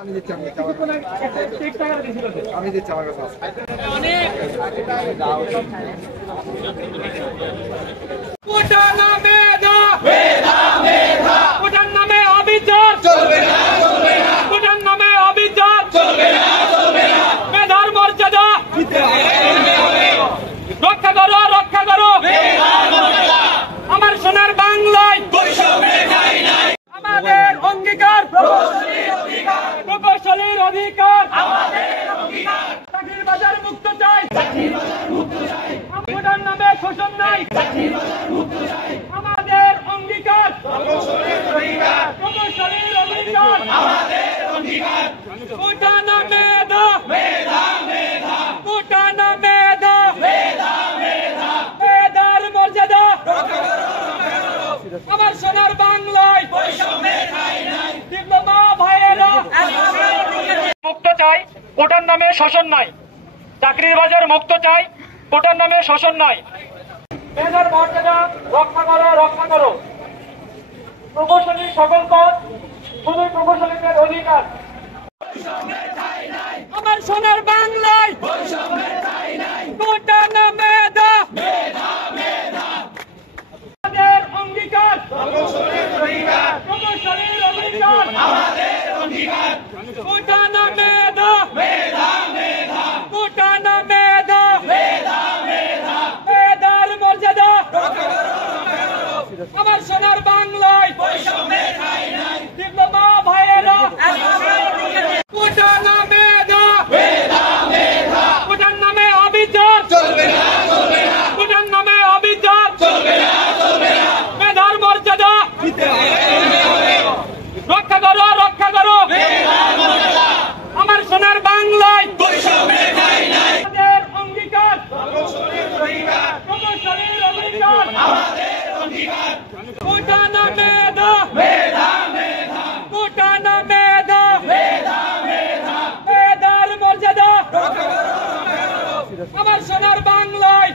আমি দিচ্ছি আমার কাছে কোটার নামে অবিচার চলবে না, কোটার নামে অবিচার চলবে না, মেধার মর্যাদা রক্ষা করো, রক্ষা করো আমার সোনার বাংলায়। আমাদের অঙ্গীকার প্রকৌশলীর অধিকার, চাকরির বাজার মুক্ত চাই, কোটার নামে শোষণ নাই। আমাদের অঙ্গীকার প্রকৌশলীর অধিকার, কোটা না মেধা, কোটা না মেধা, মেধার মর্যাদা আমার সোনার বাংলায়। ডিপ্লোমা ভাইয়েরা মুক্ত চাই, কোটার নামে শোষণ নাই। চাকরির বাজার মুক্ত চাই, কোটার নামে শোষণ নাই। মেধার মর্যাদা রক্ষা করো, রক্ষা করো প্রকৌশলী সকল পদ শুধু প্রকৌশলীদের অধিকার। আমার সোনার বাংলায় কোটা না মেধা, আমাদের অঙ্গীকার প্রকৌশলীর অধিকার, কোটা না মেধা, কোটা না মেধা, মেধার মর্যাদা আমার সোনার বাংলায়। ডিপ্লোমা ভাইয়েরা কোটা না মেধা, কোটার নামে অবিচার চলবে না, কোটার নামে অবিচার চলবে না, মেধার মর্যাদা রক্ষা করো, রক্ষা করো আমার সোনার বাংলায়। আমাদের অঙ্গীকার প্রকৌশলীর অধিকার, কোটা না মেধা, কোটা না মেধা, মেধার মর্যাদা আমার সোনার বাংলায়।